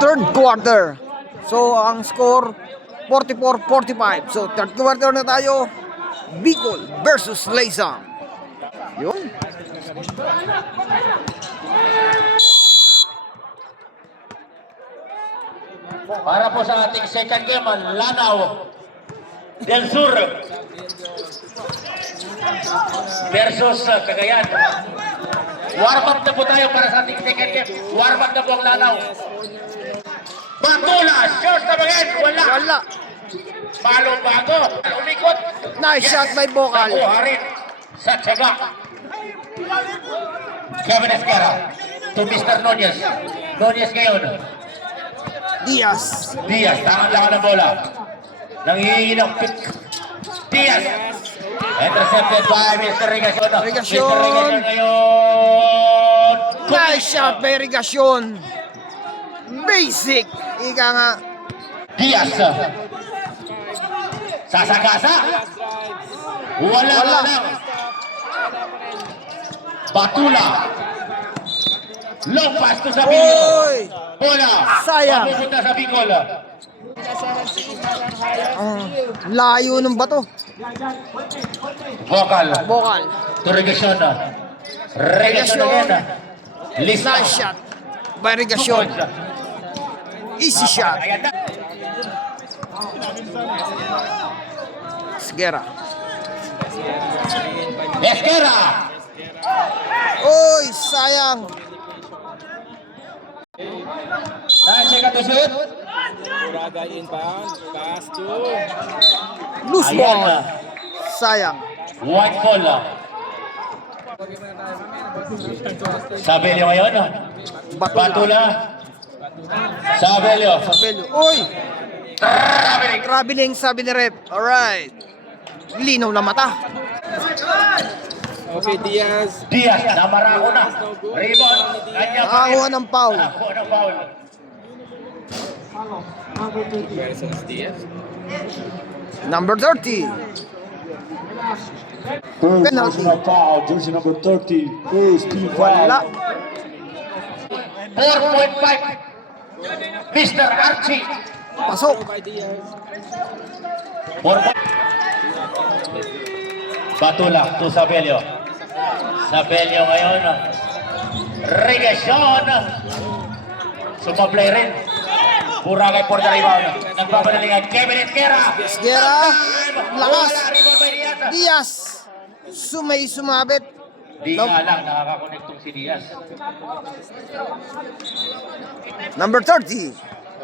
third quarter. So, ang score, 44-45. So, third quarter na tayo. Bicol versus Laysam. Yun. Para po sa ating second game, Lanao del Sur versus Cagayan. Warm up na po tayo para sa ating second game. Warm up na po ang Lanao. Batula, short na bagay, wala. Wala. Palo bago, umikot. Nice shot by Bocal. Nakuha rin sa tiyaga. Kevin Esquera to Mr. Nunez. Nunez ngayon. Diaz. Diaz, tangan-tangan ng bola. Nangihinang pick. Diaz. Intercepted by Mr. Rigacion. Rigacion. Mr. Rigacion ngayon. Nice shot by Rigacion. Basic. Ika nga. Diaz. Sasagasa. Wala Wala. lang. Batula. Long pass to sa Bicol. Oy! Bola. Sayang. Mapupunta sa Bicol. Layo ng bato. Vocal. Bocal. To Rigacion. Rigacion again. Lista. Nice shot by Rigacion. Easy shot. Ayan na. Esguera. Esquera. Oy, sayang. Check to shoot. Uraga inbound, pass to Loose Ayan ball. na. Sayang. White ball. Sabelio ngayon. Batula. Sabelio. Bello. Oy! Traveling, sabi ni Rep. Alright. Linaw na mata. okay, Diaz. Diaz. Namarako na. Rebound. Kanya pa rin. Nakakuha ng foul. Nakakuha ng foul. Versus Diaz. Number 30. Third Penalty. personal foul, jersey number 30, is team Wala. foul. 4.5. Mr. Archie. Pasok. By Diaz. 4. Batula to Sabelio. Sabelio ngayon. Rigacion. Sumablay rin. Buragay for the rebound. Nagbabanalingan Kevin Esquera. Esguera. Lakas. Bola, rebound by Diaz. Diaz. Sumabit. Di nga lang nakakakonect tong si Diaz. Number 30.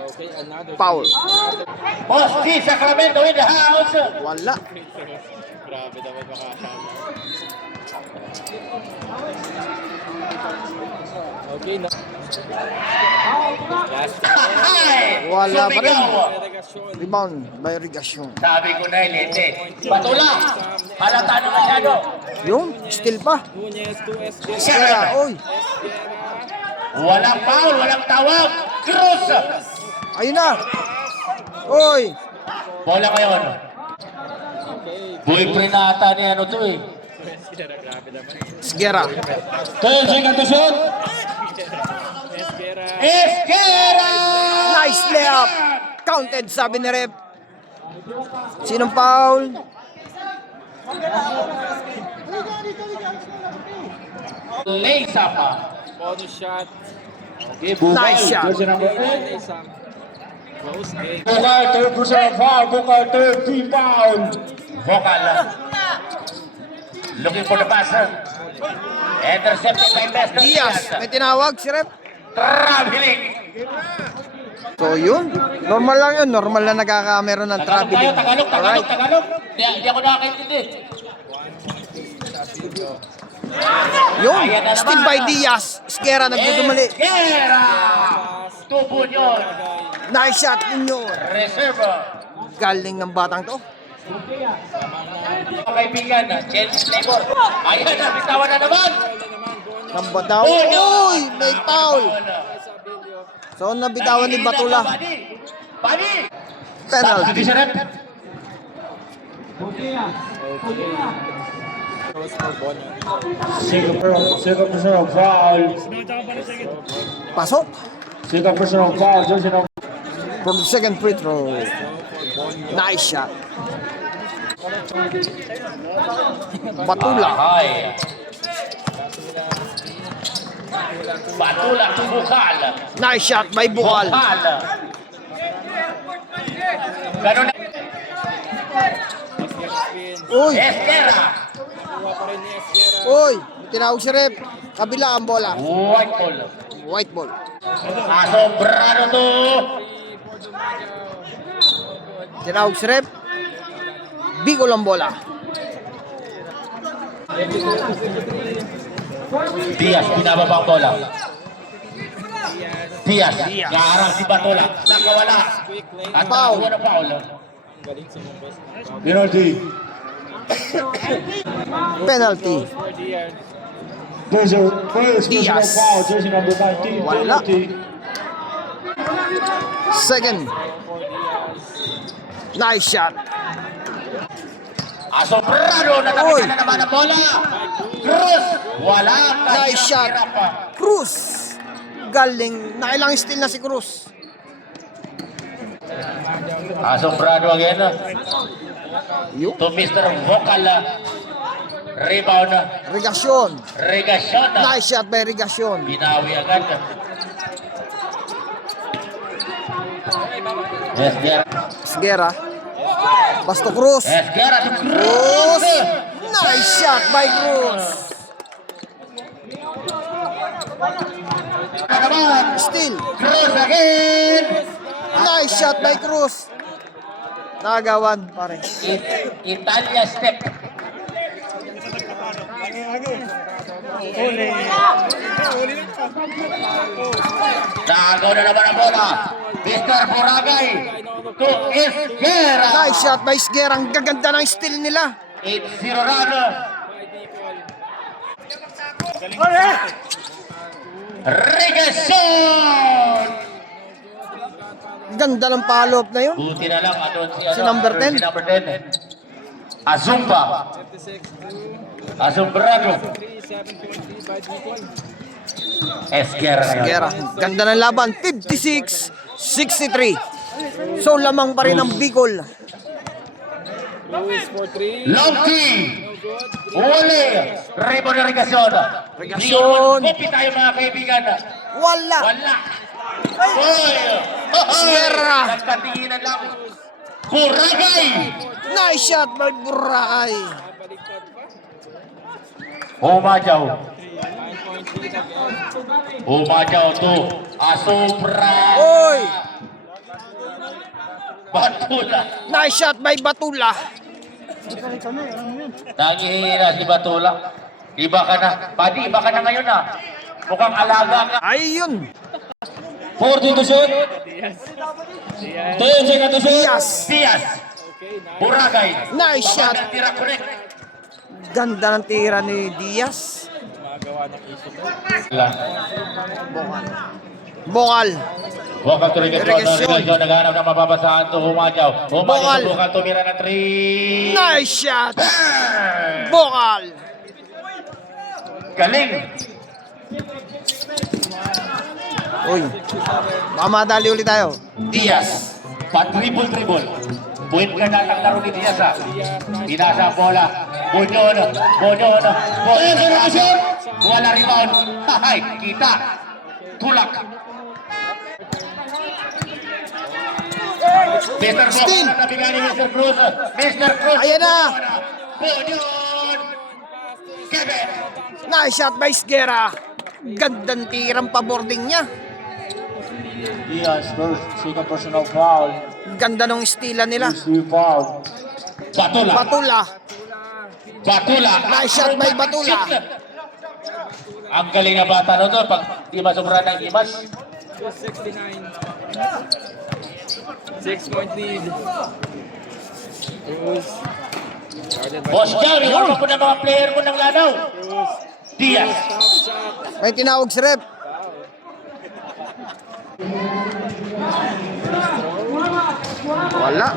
Okay, another. Foul. Oski Sacramento in the house. Wala. Grabe daw makakasama. Okay, no. Last Ay! Wala pa rin. Sumigaw. relegation. Rebound by Rigacion. Sabi ko na ilete. Batula. Halata na masyado. Yun. Still pa. Nunez to Esquera. Esguera. Oy. Walang foul, walang tawag. Cruz. Ayun na. Oy. Bola ngayon. Boyfriend na ata ni ano to eh. Esquera, grabe naman. Esguera. Second to shoot. Esquera. Esquera! Nice layup. Counted, sabi ni Rep. Sinong foul? Laysam. Bonus shot. Okay, Bukal, Nice shot. jersey number 8. Laysam. Close game. Bukal, third personal foul, Bukal, third team foul. Vocal. Looking for the pass. Intercepted by Mr. Diaz. May tinawag si Rep. Traveling. So yun. Normal lang yun. Normal na nagkakameron ng Tagalog tayo, traveling. Tagalog, Tagalog, Alright. Tagalog. Di ako nakakaintindi. Yun. Ayan na Still naman. by Diaz. Esguera nagdudumali. Esquera! Tubo nyo. Nice shot ninyo. Reserve. Galing ng batang to. Mga kaibigan, Chelsea Labor. Ayan na, bitawan na naman. Namba daw. Uy! May foul. So nabitawan ni Batula. Bani! Penalty. Hindi siya rep. Close for Bonyo. Second personal foul. Pasok. Second personal foul, jersey number From the second free throw. Nice shot. Batula. Ay. Batula to Bukal. Nice shot by Bukal. Ganun na. Uy! Esquera. Kuha pa rin ni Esquera. Uy! Tinawag si Rep. Kabila ang bola. White ball. White ball. Asombrado to. Tinawag si Rep. Bicol ang bola. Diaz, binababa ang bola. Diaz, kaharap si Batola. Nakawala. At Foul. nakakuha na foul. Galing sa Mumbas. penalty. Penalty. For Diaz. There's a first personal Diaz. foul, jersey number 19, Wala. penalty. Second. For Diaz. Nice shot. Asombrado. Uy. Natapitan na naman ang bola. Cruz. Wala. Nice shot. Hirap pa. Cruz. Galing. Nakailang steal na si Cruz. Asombrado again. Yung To Mr. Vocal. Rebound. Regasyon. Regasyon. Nice shot by Regasyon. Binawi agad. Esquera. Esguera. Basto Cruz. Esquera to Cruz. Cruz. Nice shot by Cruz. Na naman. Steal. Cruz again. Nice shot by Cruz. Nagawan pare. Italia step. Nagaw na naman ang bola. Mr. Boragay to Esquera. Nice shot by Esguera. Ang gaganda ng steal nila. 8-0 run. Regasyon. Ganda ng follow-up na yun. Buti na lang ano Si number 10. Si number 10. Azumba. 56-2. Asombrado. 3-7-23 by Bicol. Esquera. Esguera. Ganda ng laban. 56-63. So lamang pa rin ang Bicol. Lewis for 3. Long key. No good. Uli. Rebo na Regasyon. Regasyon. Kopi tayo mga kaibigan. Wala. Wala. Oy. Esquera. Nagkatinginan lang. Buragay. Nice shot by Buray. Baliktad pa. Umajaw. 9.3 na game. Umajaw to. Asubra. Oy. Batula. Nice shot by Batula. Nangihina si Batula. Iba ka na. Padi, iba ka na ngayon ah. Mukhang alaga ka. Ayun. 40 to shoot. Diaz. Diaz. 10 to shoot. Diaz. Diaz. Okay, nice. Buragay. Nice shot. Babandang tira correct. Ganda ng tira ni Diaz. Gumagawa ng issue ko. Bokal. Bokal to Regasyon. Regasyon. Regasyon naghanap ng mababasahan to Humajaw. Bokal. Humajaw to Bokal tumira ng 3. Nice shot. Bokal. Galing. Uy. Mamadali ulit tayo. Diaz. Pa-dribble. Point ka na ang laro ni Diaz ha. Binasa ang bola. Bonyon. Wala rebound. Hay, kita. Tulak. Mr. Steal. Bokal nabigay ni Mr. Cruz. Mr. Cruz. Ayan na. Bonyon. Kevin. Nice shot by Esguera. Gandang tirang pabording niya. Diaz, first, second personal foul, Ganda ng stila nila. three foul. Batula. Batula. Nice shot by Batula. Ang galing na bata no to. Pag di masubra ng imas. 269. 6-point lead. Cruz. Guarded by Boss Chow, iwan mo ng mga player mo ng lanaw. Cruz. Diaz. Top shot. May tinawag si Rep. Wala.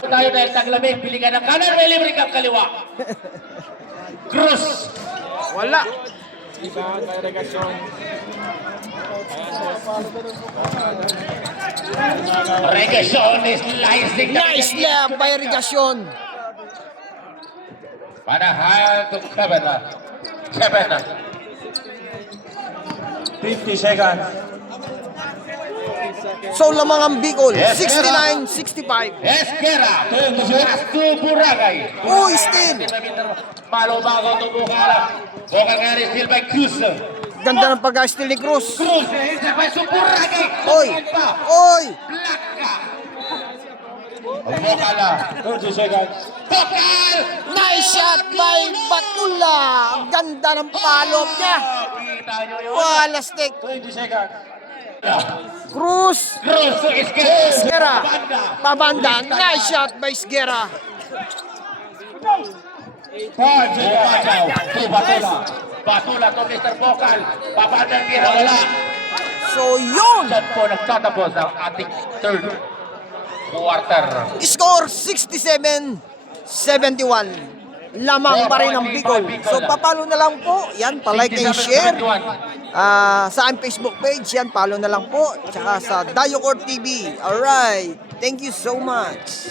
Tayo dahil taglamig. Pili ka ng kanan, may libre kang kaliwa. Cruz. Wala. Rebound by Regasyon. Regasyon is slicing. Nice left by Regasyon. Panahan to Kevin. Kevin. 50 seconds. So lamang ang Bicol, Yes, 69-65. Esquera. To Buragay. Uy, still. Malubago to Bukala. Bukala still by Cruz. Ganda ng pag-steal ni Cruz. Cruz. Isa pa sa Buragay. Oy! Oy! Plaka. Bukala. 30 seconds. Bukal. Nice shot by Batula. Ang ganda ng follow niya. Kita nyo yun. Palastik. 20 seconds. Cruz. Cruz to Esquera. Esquera. Banda. Pabanda. Nice shot by Esquera. 5 seconds. To Batula. Batula to Mr. Bukal. Babandang tira wala. So yun. Diyan po nagtatapos ang ating third quarter. Score 67-71. Lamang pa rin ang Bicol. So papalo na lang po. Yan, palike and share. Sa aking Facebook page, yan, follow na lang po. Tsaka sa Dayo Corp TV. Alright. Thank you so much.